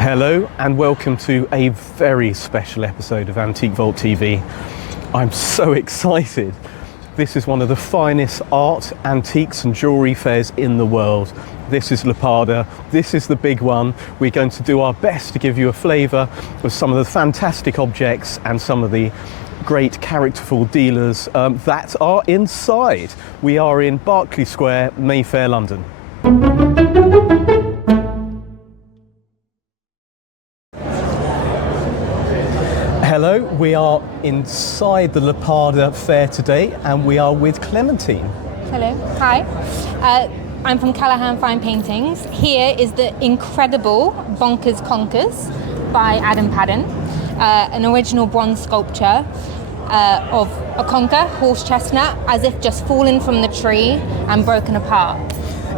Hello and welcome to a very special episode of Antique Vault TV. I'm so excited. This is one of the finest art, antiques and jewellery fairs in the world. This is LAPADA, this is the big one. We're going to do our best to give you a flavour of some of the fantastic objects and some of the great characterful dealers that are inside. We are in Berkeley Square, Mayfair, London. Hello, we are inside the LAPADA Fair today and we are with Clementine. Hello, hi. I'm from Callaghans Fine Paintings. Here is the incredible Bonkers Conkers by Adam Padden, an original bronze sculpture of a conker, horse chestnut, as if just fallen from the tree and broken apart.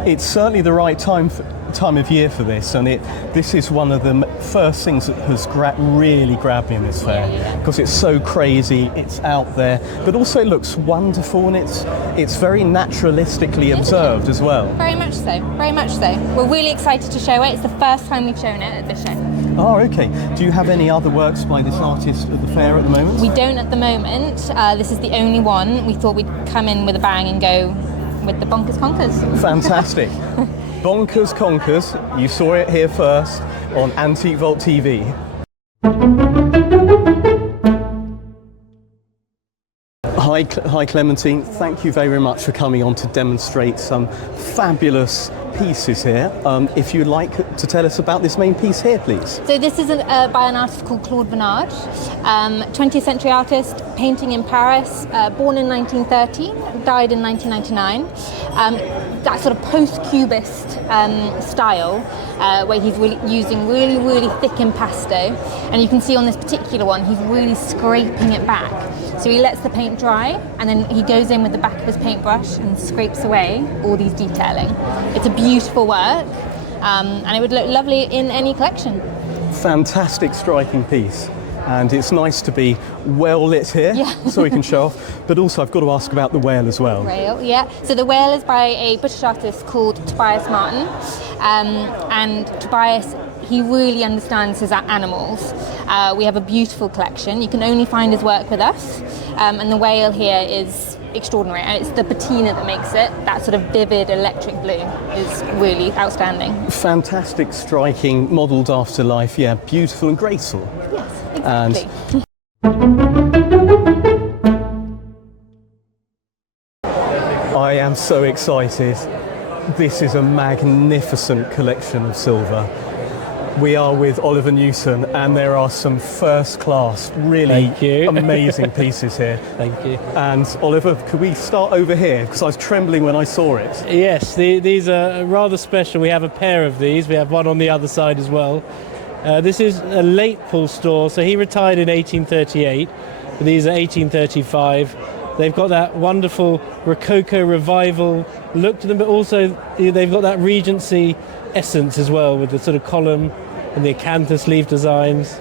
It's certainly the right time of year for this, and this is one of the first things that has really grabbed me in this fair, because it's so crazy, it's out there, but also it looks wonderful, and it's very naturalistically observed as well. Very much so, very much so. We're really excited to show it. It's the first time we've shown it at this show. Oh, okay. Do you have any other works by this artist at the fair at the moment? We don't at the moment. This is the only one. We thought we'd come in with a bang and go with the Bonkers Conkers. Fantastic. Bonkers Conkers, you saw it here first on Antique Vault TV. Hi Clementine, thank you very much for coming on to demonstrate some fabulous pieces here. If you'd like to tell us about this main piece here, please. So this is by an artist called Claude Bernard, 20th century artist, painting in Paris, born in 1930, died in 1999. That sort of post-cubist style, where he's really using really thick impasto, and you can see on this particular one he's really scraping it back. So he lets the paint dry and then he goes in with the back of his paintbrush and scrapes away all these detailing. It's a beautiful work, and it would look lovely in any collection. Fantastic, striking piece. And it's nice to be well lit here, so we can show off. But also I've got to ask about the whale as well. Whale, yeah. So the whale is by a British artist called Tobias Martin. And Tobias, he really understands his animals. We have a beautiful collection. You can only find his work with us. And the whale here is extraordinary. And it's the patina that makes it. That sort of vivid electric blue is really outstanding. Fantastic, striking, modelled after life. Yeah, beautiful and graceful. Yes, exactly. I am so excited. This is a magnificent collection of silver. We are with Oliver Newton, and there are some first-class, really amazing pieces here. Thank you. And Oliver, could we start over here? Because I was trembling when I saw it. Yes, these are rather special. We have a pair of these. We have one on the other side as well. This is a late Paul Storr, so he retired in 1838. These are 1835. They've got that wonderful Rococo revival look to them, but also they've got that Regency essence as well, with the sort of column and the acanthus leaf designs.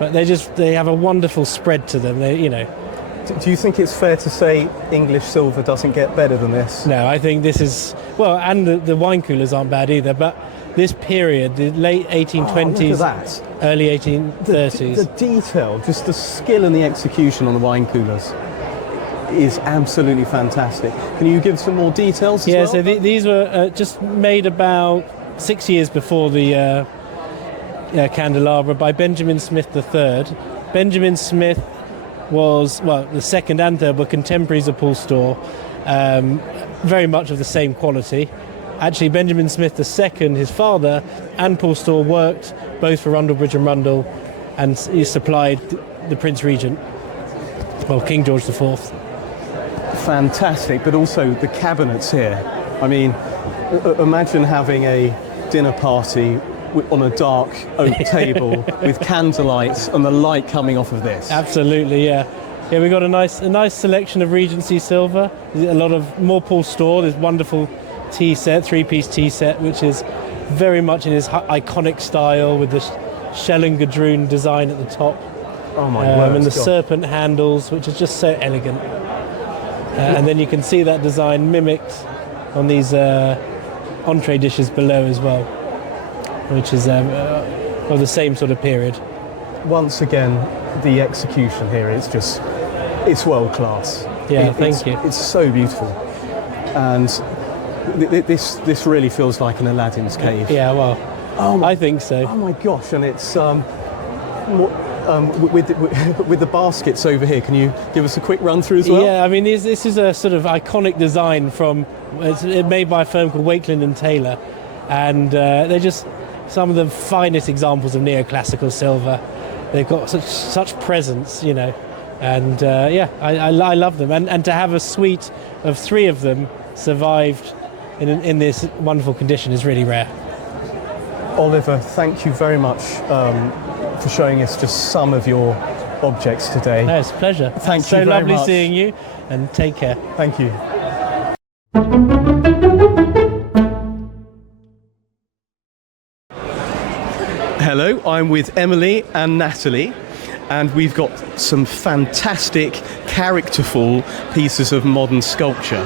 But they have a wonderful spread to them. Do you think it's fair to say English silver doesn't get better than this? No, I think this is, well, and the wine coolers aren't bad either, but this period, the late 1820s, early 1830s. The detail, just the skill and the execution on the wine coolers is absolutely fantastic. Can you give some more details as well? So these were just made about 6 years before the candelabra by Benjamin Smith III. Benjamin Smith was, the second and third were contemporaries of Paul Storr, very much of the same quality. Actually, Benjamin Smith II, his father, and Paul Storr worked both for Rundlebridge and Rundle, and he supplied the Prince Regent, King George IV. Fantastic, but also the cabinets here. I mean, imagine having a dinner party on a dark oak table with candlelight and the light coming off of this. Absolutely, yeah. Yeah, we've got a nice selection of Regency silver. A lot of more Paul Storr. This wonderful tea set, three-piece tea set, which is very much in his iconic style with the shell and gadroon design at the top. Oh my word! And the serpent handles, which is just so elegant. And then you can see that design mimicked on these entree dishes below as well, which is of the same sort of period. Once again, the execution here is just, it's world class. Yeah, thank you. It's so beautiful. And this really feels like an Aladdin's cave. Yeah, well, I think so. Oh my gosh, and it's with the baskets over here, can you give us a quick run through as well? Yeah, I mean, this is a sort of iconic design it's made by a firm called Wakeland and Taylor, and they're just some of the finest examples of neoclassical silver. They've got such presence, you know, and I love them. And to have a suite of 3 of them survived in this wonderful condition is really rare. Oliver, thank you very much for showing us just some of your objects today. No, it's a pleasure. Thank you very much. So lovely seeing you, and take care. Thank you. Hello, I'm with Emily and Natalie, and we've got some fantastic, characterful pieces of modern sculpture.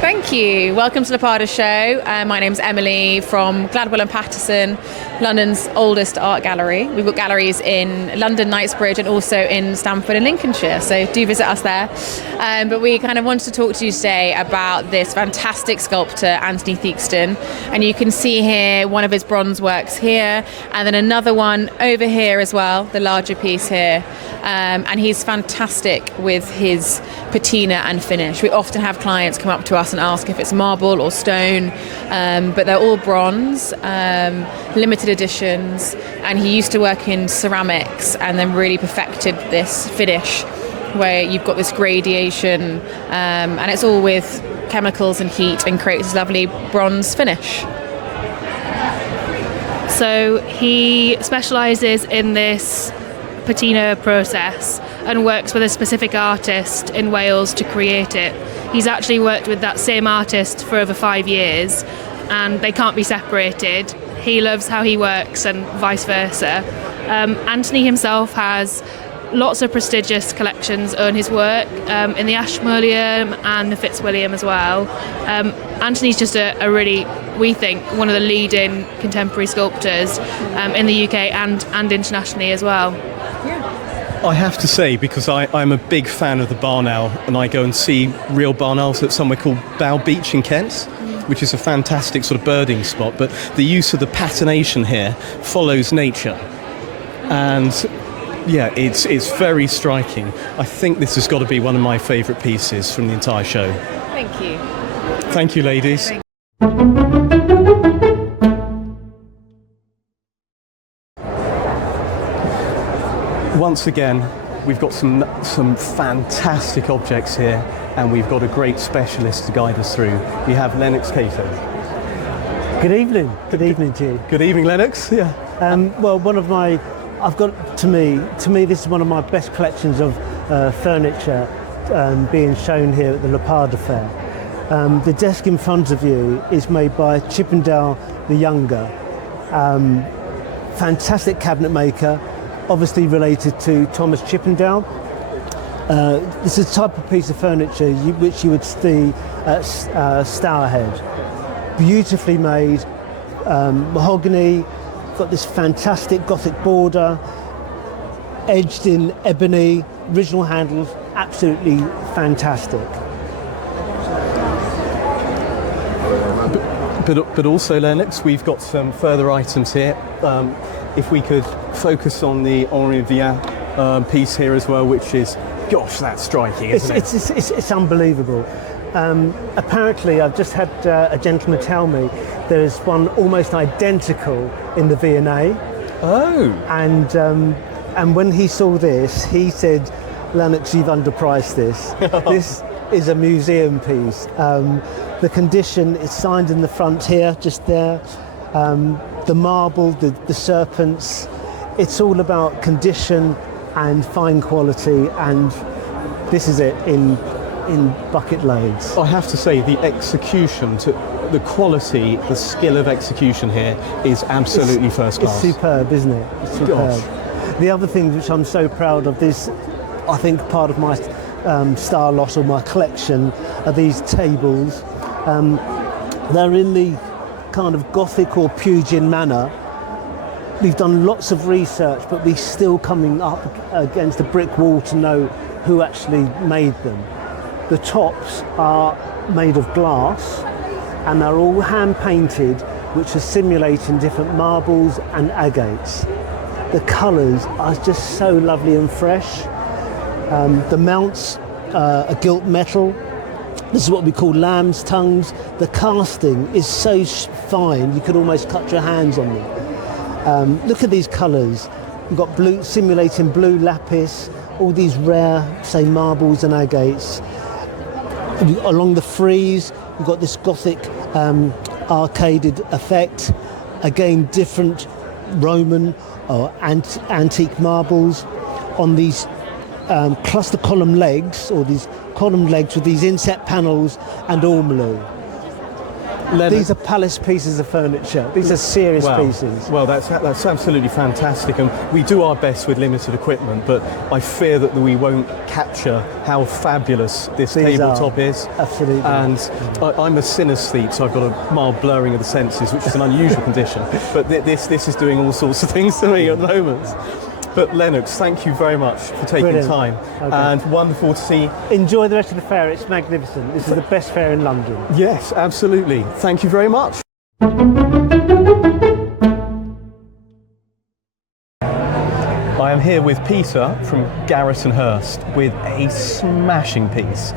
Thank you. Welcome to the LAPADA show. My name's Emily from Gladwell and Patterson, London's oldest art gallery. We've got galleries in London, Knightsbridge, and also in Stamford and Lincolnshire, so do visit us there. But we kind of wanted to talk to you today about this fantastic sculptor, Anthony Theakston, and you can see here one of his bronze works here, and then another one over here as well, the larger piece here. And he's fantastic with his patina and finish. We often have clients come up to us and ask if it's marble or stone, but they're all bronze, limited editions, and he used to work in ceramics and then really perfected this finish where you've got this gradation, and it's all with chemicals and heat and creates this lovely bronze finish. So he specialises in this patina process and works with a specific artist in Wales to create it. He's actually worked with that same artist for over 5 years, and they can't be separated. He loves how he works and vice versa. Anthony himself has lots of prestigious collections on his work in the Ashmolean and the Fitzwilliam as well. Anthony's just a really, we think, one of the leading contemporary sculptors in the UK and internationally as well. I have to say, because I'm a big fan of the barn owl, and I go and see real barn owls at somewhere called Bow Beach in Kent, which is a fantastic sort of birding spot, but the use of the patination here follows nature. And yeah, it's very striking. I think this has got to be one of my favourite pieces from the entire show. Thank you. Thank you, ladies. Once again, we've got some fantastic objects here, and we've got a great specialist to guide us through. We have Lennox Cato. Good evening. Good evening to you. Good evening, Lennox. Yeah. Well, to me, this is one of my best collections of furniture being shown here at the LAPADA Fair. The desk in front of you is made by Chippendale the Younger. Fantastic cabinet maker, obviously related to Thomas Chippendale. This is a type of piece of furniture which you would see at Stourhead. Beautifully made, mahogany, got this fantastic Gothic border, edged in ebony, original handles, absolutely fantastic. But also, Lennox, we've got some further items here. If we could focus on the Henri Vien piece here as well, which is, gosh, that's striking, isn't it? It's unbelievable. Apparently, I've just had a gentleman tell me there's one almost identical in the V&A. Oh. And when he saw this, he said, Lennox, you've underpriced this. This is a museum piece. The condition is signed in the front here, just there. The marble, the serpents, it's all about condition and fine quality, and this is it in bucket loads. I have to say, the execution, the quality, the skill of execution here is absolutely first class. It's superb, isn't it? It's superb. Gosh. The other thing which I'm so proud of is, I think, part of my star lot or my collection are these tables. They're in the kind of Gothic or Pugin manner. We've done lots of research, but we're still coming up against a brick wall to know who actually made them. The tops are made of glass and they're all hand painted, which are simulating different marbles and agates. The colours are just so lovely and fresh. The mounts are gilt metal. This is what we call lamb's tongues. The casting is so fine you could almost cut your hands on them. Look at these colours. You've got blue, simulating blue lapis, all these rare, say, marbles and agates. Along the frieze, you've got this Gothic arcaded effect. Again, different Roman or antique marbles on these cluster column legs, or these column legs with these inset panels and ormolu. These are palace pieces of furniture. These are serious pieces. Well, that's absolutely fantastic, and we do our best with limited equipment, but I fear that we won't capture how fabulous this tabletop is. Absolutely. And I'm a synesthete, so I've got a mild blurring of the senses, which is an unusual condition. But this is doing all sorts of things to me at the moment. But Lennox, thank you very much for taking time, and wonderful to see. Enjoy the rest of the fair, it's magnificent. This is the best fair in London. Yes, absolutely. Thank you very much. I am here with Peter from Garret and Hurst with a smashing piece.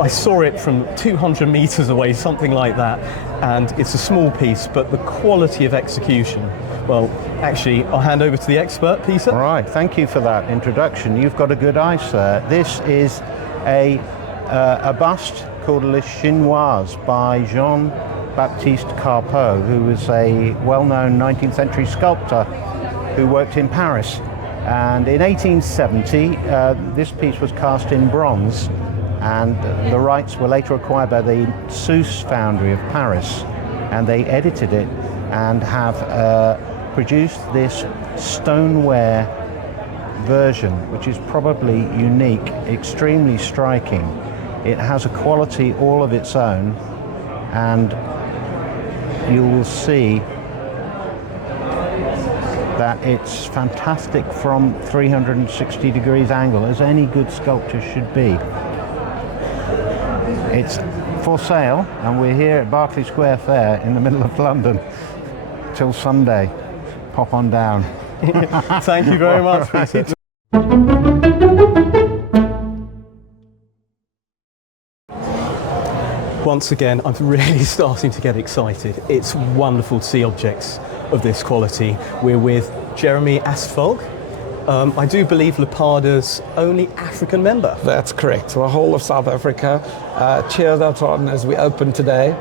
I saw it from 200 metres away, something like that, and it's a small piece, but the quality of execution. Well, actually, I'll hand over to the expert, Peter. All right, thank you for that introduction. You've got a good eye, sir. This is a bust called Le Chinoise by Jean-Baptiste Carpeaux, who was a well-known 19th century sculptor who worked in Paris. And in 1870, this piece was cast in bronze, and the rights were later acquired by the Seuss foundry of Paris, and they edited it and have produced this stoneware version, which is probably unique, extremely striking. It has a quality all of its own, and you will see that it's fantastic from 360 degrees angle, as any good sculpture should be. It's for sale, and we're here at Berkeley Square Fair in the middle of London till Sunday. Pop on down. Thank you very much, Peter. Once again, I'm really starting to get excited. It's wonderful to see objects of this quality. We're with Jeremy Astfog. I do believe LAPADA's only African member. That's correct. So the whole of South Africa cheered us on as we open today.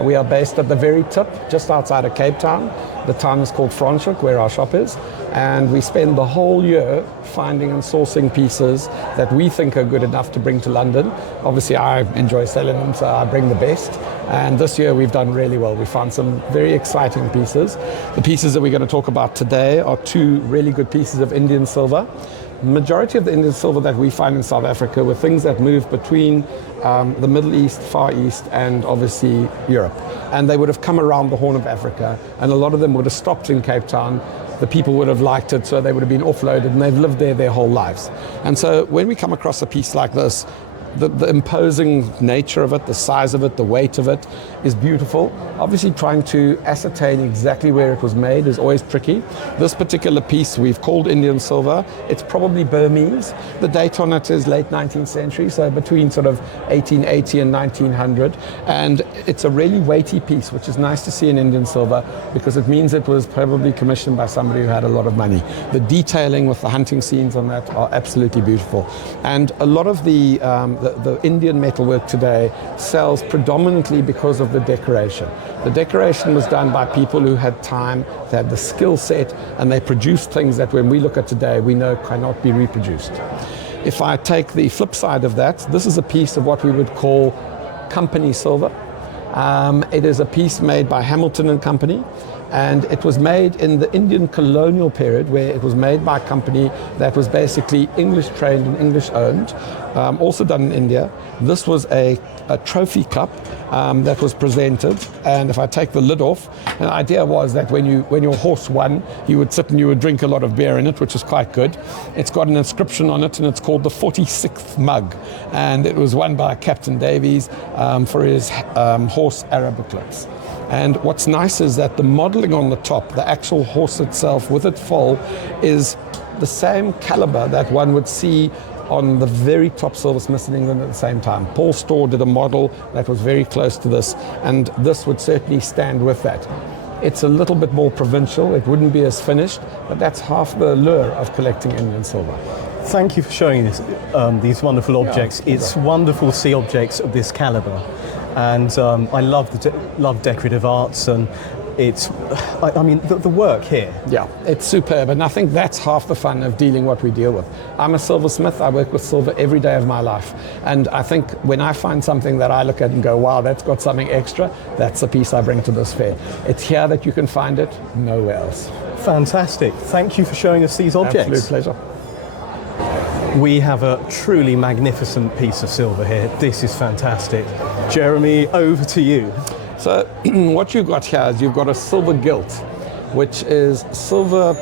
We are based at the very tip, just outside of Cape Town. The town is called Franschhoek, where our shop is. And we spend the whole year finding and sourcing pieces that we think are good enough to bring to London. Obviously, I enjoy selling them, so I bring the best. And this year we've done really well. We found some very exciting pieces. The pieces that we're going to talk about today are two really good pieces of Indian silver. Majority of the Indian silver that we find in South Africa were things that moved between the Middle East, Far East, and obviously Europe. And they would have come around the Horn of Africa, and a lot of them would have stopped in Cape Town. The people would have liked it, so they would have been offloaded, and they've lived there their whole lives. And so when we come across a piece like this, the imposing nature of it, the size of it, the weight of it is beautiful. Obviously trying to ascertain exactly where it was made is always tricky. This particular piece we've called Indian silver. It's probably Burmese. The date on it is late 19th century, so between sort of 1880 and 1900. And it's a really weighty piece, which is nice to see in Indian silver because it means it was probably commissioned by somebody who had a lot of money. The detailing with the hunting scenes on that are absolutely beautiful. And a lot of the Indian metalwork today sells predominantly because of the decoration. The decoration was done by people who had time, they had the skill set, and they produced things that when we look at today, we know cannot be reproduced. If I take the flip side of that, this is a piece of what we would call company silver. It is a piece made by Hamilton and Company, and it was made in the Indian colonial period, where it was made by a company that was basically English trained and English owned, also done in India. This was a trophy cup that was presented, and if I take the lid off, the idea was that when your horse won, you would sit and you would drink a lot of beer in it, which is quite good. It's got an inscription on it, and it's called the 46th mug, and it was won by Captain Davies for his horse Arab Eclipse. And what's nice is that the modelling on the top, the actual horse itself with its foal, is the same calibre that one would see on the very top silversmiths in England at the same time. Paul Storr did a model that was very close to this, and this would certainly stand with that. It's a little bit more provincial, it wouldn't be as finished, but that's half the allure of collecting Indian silver. Thank you for showing us these wonderful objects. Yeah, it's wonderful to see objects of this calibre, and I love love decorative arts, and it's, I mean, the work here. Yeah, it's superb, and I think that's half the fun of dealing what we deal with. I'm a silversmith, I work with silver every day of my life, and I think when I find something that I look at and go, wow, that's got something extra, that's the piece I bring to this fair. It's here that you can find it, nowhere else. Fantastic. Thank you for showing us these objects. Absolute pleasure. We have a truly magnificent piece of silver here. This is fantastic. Jeremy, over to you. So what you've got here is you've got a silver gilt, which is silver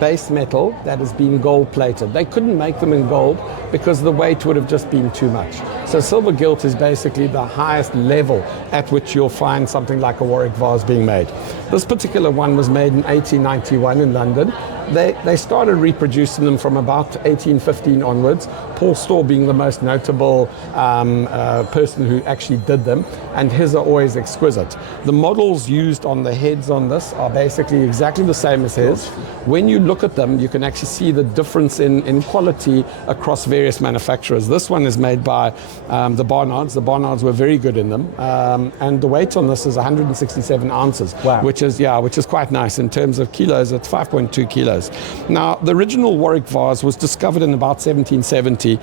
base metal that has been gold plated. They couldn't make them in gold because the weight would have just been too much. So silver gilt is basically the highest level at which you'll find something like a Warwick vase being made. This particular one was made in 1891 in London. They started reproducing them from about 1815 onwards, Paul Storr being the most notable person who actually did them, and his are always exquisite. The models used on the heads on this are basically exactly the same as his. When you look at them, you can actually see the difference in quality across various manufacturers. This one is made by the Barnards. The Barnards were very good in them, and the weight on this is 167 ounces, wow. which is quite nice. In terms of kilos, it's 5.2 kilos. Now, the original Warwick vase was discovered in about 1770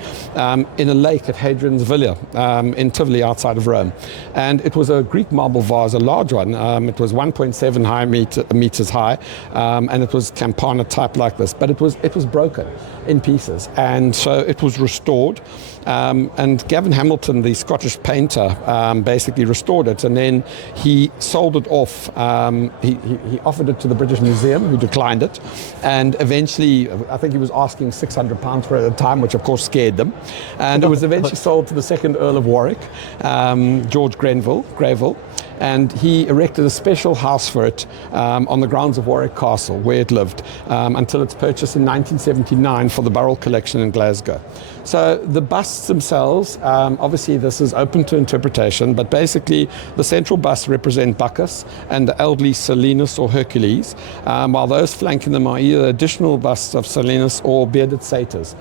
in a lake at Hadrian's Villa in Tivoli outside of Rome. And it was a Greek marble vase, a large one. It was 1.7 meters high, and it was campana type like this. But it was broken in pieces, and so it was restored. And Gavin Hamilton, the Scottish painter, basically restored it, and then he sold it off. He offered it to the British Museum, who declined it, and eventually, I think he was asking £600 for it at the time, which of course scared them. And it was eventually sold to the second Earl of Warwick, George Greville, and he erected a special house for it on the grounds of Warwick Castle, where it lived, until its purchase in 1979 for the Burrell Collection in Glasgow. So the busts themselves, obviously this is open to interpretation, but basically the central busts represent Bacchus and the elderly Silenus or Hercules, while those flanking them are either additional busts of Silenus or bearded satyrs.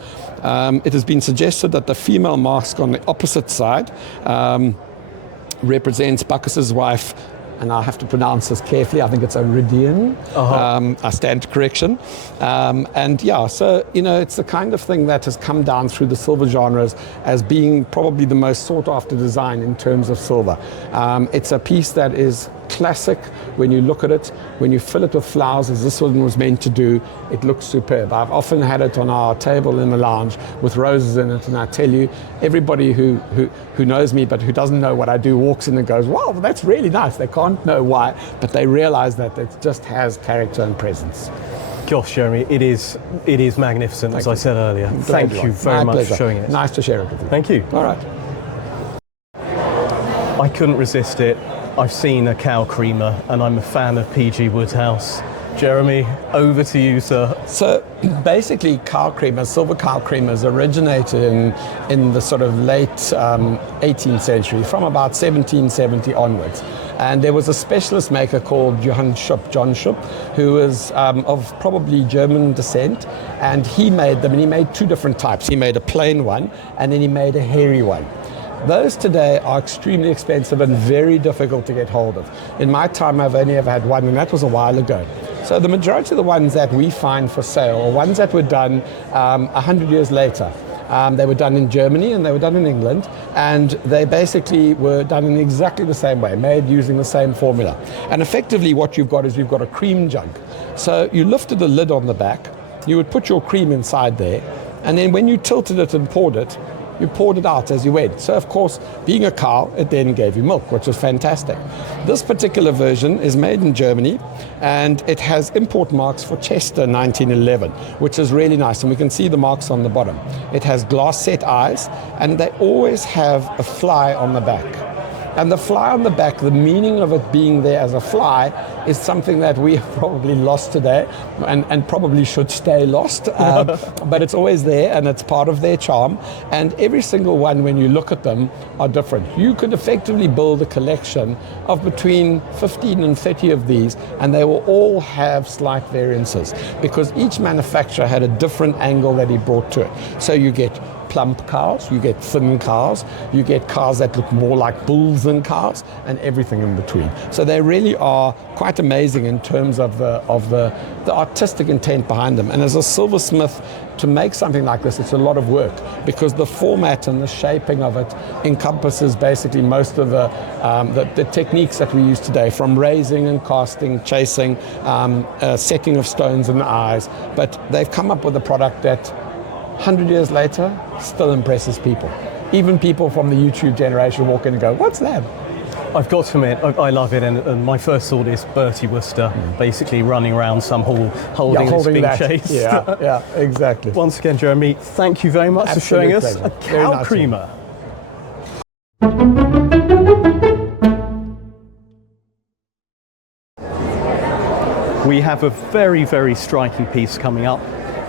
It has been suggested that the female mask on the opposite side represents Bacchus's wife, and I have to pronounce this carefully, I think it's Aridian. I stand to correction. And yeah, so, you know, it's the kind of thing that has come down through the silver genres as being probably the most sought after design in terms of silver. It's a piece that is classic when you look at it. When you fill it with flowers, as this one was meant to do, it looks superb. I've often had it on our table in the lounge with roses in it, and I tell you, everybody who knows me but who doesn't know what I do walks in and goes, wow, that's really nice. They can't know why, but they realize that it just has character and presence. Gosh, Jeremy, it is magnificent, as I said earlier. Thank you very much for showing it. Nice to share it with you. Thank you. All right. I couldn't resist it. I've seen a cow creamer, and I'm a fan of PG Woodhouse. Jeremy, over to you, sir. So basically, cow creamers, silver cow creamers, originated in the sort of late 18th century, from about 1770 onwards. And there was a specialist maker called John Schupp, who was of probably German descent, and he made them, and he made two different types. He made a plain one, and then he made a hairy one. Those today are extremely expensive and very difficult to get hold of. In my time, I've only ever had one, and that was a while ago. So the majority of the ones that we find for sale are ones that were done 100 years later. They were done in Germany and they were done in England, and they basically were done in exactly the same way, made using the same formula. And effectively what you've got is you've got a cream jug. So you lifted the lid on the back, you would put your cream inside there, and then when you tilted it and poured it, you poured it out as you went. So of course, being a cow, it then gave you milk, which was fantastic. This particular version is made in Germany, and it has import marks for Chester 1911, which is really nice, and we can see the marks on the bottom. It has glass set eyes, and they always have a fly on the back. And the fly on the back, the meaning of it being there as a fly is something that we have probably lost today, and probably should stay lost, but it's always there and it's part of their charm. And every single one, when you look at them, are different. You could effectively build a collection of between 15 and 30 of these, and they will all have slight variances because each manufacturer had a different angle that he brought to it. So you get plump cows, you get thin cows, you get cows that look more like bulls than cows, and everything in between. So they really are quite amazing in terms of the artistic intent behind them. And as a silversmith, to make something like this, it's a lot of work because the format and the shaping of it encompasses basically most of the techniques that we use today, from raising and casting, chasing, setting of stones in the eyes. But they've come up with a product that 100 years later still impresses people. Even people from the YouTube generation walk in and go, "What's that?" I've got to admit, I love it, and my first thought is Bertie Wooster basically running around some hall holding this being chased. Yeah, exactly. Once again, Jeremy, thank you very much for showing us a cow nice creamer. We have a very, very striking piece coming up,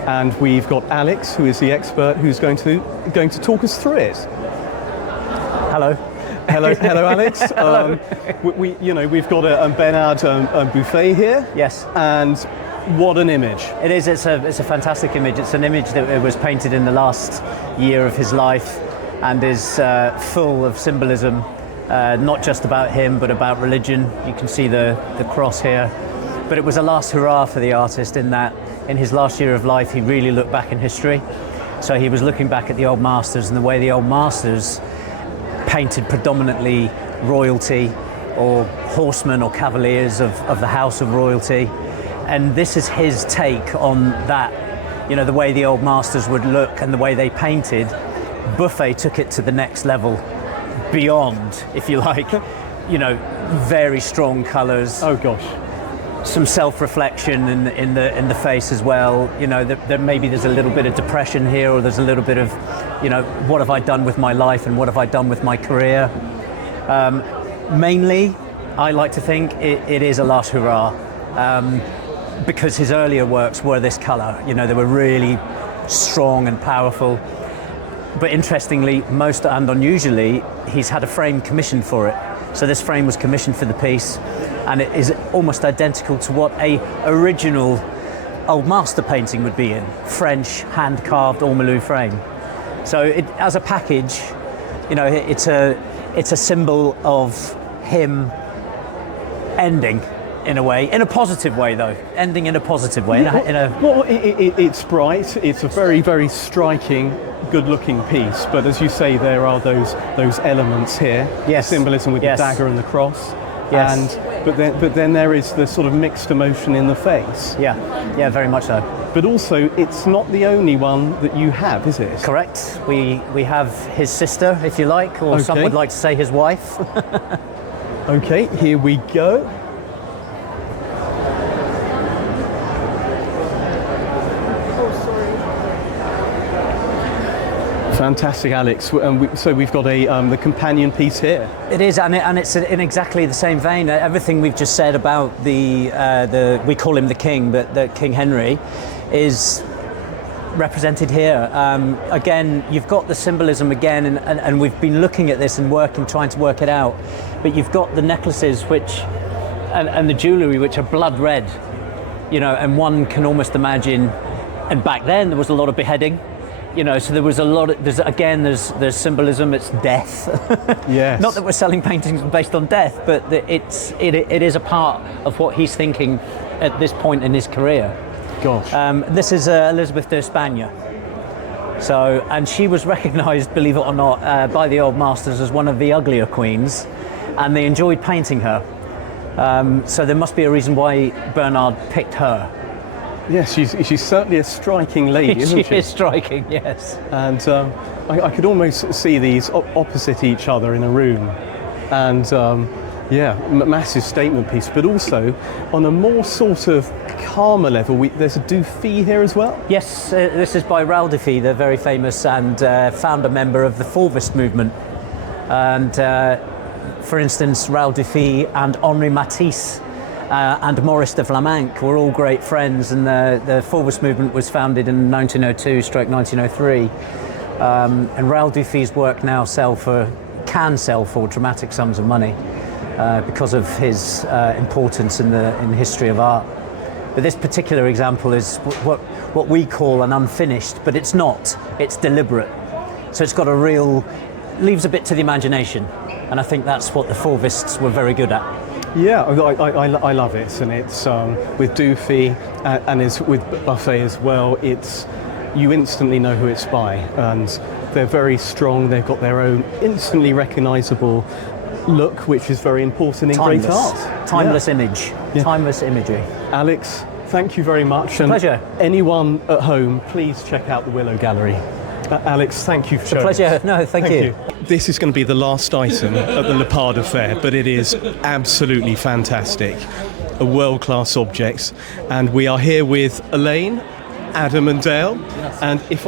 and we've got Alex, who is the expert, who's going to talk us through it. Hello. Hello, Alex. Hello. We've got a Bernard buffet here. Yes. And what an image! It is. It's a fantastic image. It's an image that was painted in the last year of his life, and is full of symbolism, not just about him, but about religion. You can see the cross here. But it was a last hurrah for the artist in that, in his last year of life, he really looked back in history. So he was looking back at the old masters and the way the old masters painted predominantly royalty or horsemen or cavaliers of the house of royalty. And this is his take on that, the way the old masters would look and the way they painted. Buffet took it to the next level, beyond, if you like, very strong colours. Oh gosh. Some self-reflection in the face as well. Maybe there's a little bit of depression here, or there's a little bit of, what have I done with my life and what have I done with my career? Mainly, I like to think it is a last hurrah, because his earlier works were this colour. They were really strong and powerful. But interestingly, most and unusually, he's had a frame commissioned for it. So this frame was commissioned for the piece, and it is almost identical to what a original old master painting would be in. French, hand-carved ormolu frame. So as a package, it's a symbol of him ending, in a way, in a positive way though, ending in a positive way. Well, it's bright, it's a very, very striking, good-looking piece, but as you say, there are those elements here. Yes. Symbolism with Yes. the dagger and the cross. Yes. But then there is the sort of mixed emotion in the face. Yeah, very much so. But also, it's not the only one that you have, is it? Correct. We have his sister, if you like, or some would like to say his wife. Okay, here we go. Fantastic, Alex. So we've got the companion piece here. It is, and it's in exactly the same vein. Everything we've just said about we call him the king, but the King Henry, is represented here. Again, you've got the symbolism again, and we've been looking at this and trying to work it out. But you've got the necklaces, and the jewellery, which are blood red, and one can almost imagine. And back then, there was a lot of beheading. So there was a lot of, there's symbolism, it's death. Yes. Not that we're selling paintings based on death, but it is a part of what he's thinking at this point in his career. Gosh. This is Elizabeth de Espagne. So, and she was recognised, believe it or not, by the old masters as one of the uglier queens, and they enjoyed painting her. So there must be a reason why Bernard picked her. Yes, she's certainly a striking lady, isn't she? She is striking, yes. And I could almost see these opposite each other in a room. And massive statement piece, but also on a more sort of calmer level, there's a Dufy here as well? Yes, this is by Raoul Dufy, the very famous and founder member of the Fauvist movement. And for instance, Raoul Dufy and Henri Matisse and Maurice de Vlaminck were all great friends, and the Fauvist movement was founded in 1902-1903. And Raoul Dufy's work now can sell for dramatic sums of money because of his importance in the history of art. But this particular example is what we call an unfinished, but it's not. It's deliberate. So it's got leaves a bit to the imagination, and I think that's what the Fauvists were very good at. Yeah, I love it, and it's with Dufy and it's with Buffet as well. You instantly know who it's by, and they're very strong. They've got their own instantly recognisable look, which is very important in great art. Timeless image, timeless imagery. Alex, thank you very much. And pleasure. Anyone at home, please check out the Willow Gallery. Alex, thank you for showing us. Pleasure. No, thank you. This is going to be the last item at the LAPADA Fair, but it is absolutely fantastic. A world-class object. And we are here with Elaine, Adam and Dale. Yes. And if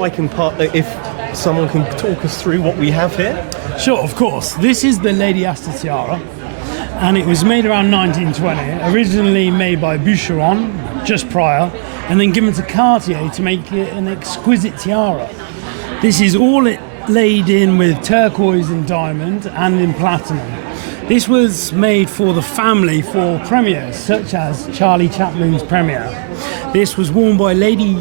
someone can talk us through what we have here. Sure, of course. This is the Lady Astor tiara, and it was made around 1920, originally made by Boucheron, just prior, and then given to Cartier to make it an exquisite tiara. This is all laid in with turquoise and diamond and in platinum. This was made for the family for premieres, such as Charlie Chaplin's premiere. This was worn by Lady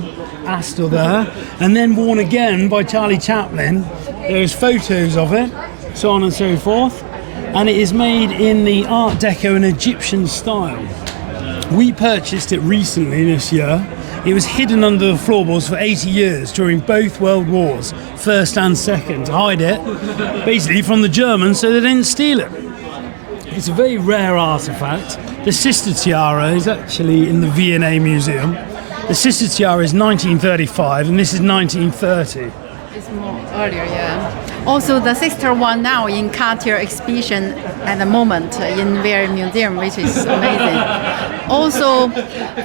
Astor there, and then worn again by Charlie Chaplin. There's photos of it, so on and so forth. And it is made in the Art Deco and Egyptian style. We purchased it recently this year. It was hidden under the floorboards for 80 years during both World Wars, First and Second, to hide it, basically from the Germans so they didn't steal it. It's a very rare artifact. The sister tiara is actually in the V&A Museum. The sister tiara is 1935 and this is 1930. It's more earlier, yeah. Also, the sister one now in Cartier exhibition at the moment in their museum, which is amazing. Also,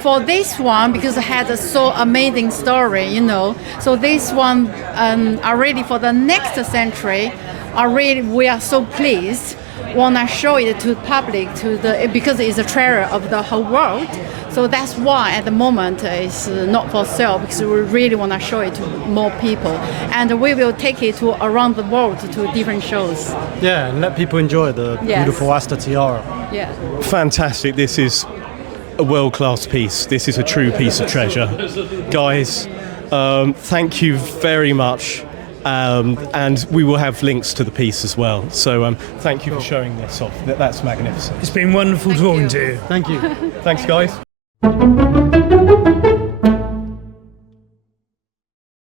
for this one, because it had a so amazing story, so this one already for the next century, we are so pleased. Want to show it to the public, because it's a treasure of the whole world. So that's why at the moment it's not for sale, because we really want to show it to more people, and we will take it to around the world to different shows. Yeah, and let people enjoy the beautiful Astor tiara. Yeah. Fantastic. This is a world-class piece. This is a true piece of treasure. Guys, thank you very much. And we will have links to the piece as well. So thank you for showing this off. That's magnificent. It's been wonderful talking to you. Thank you. Thanks, guys.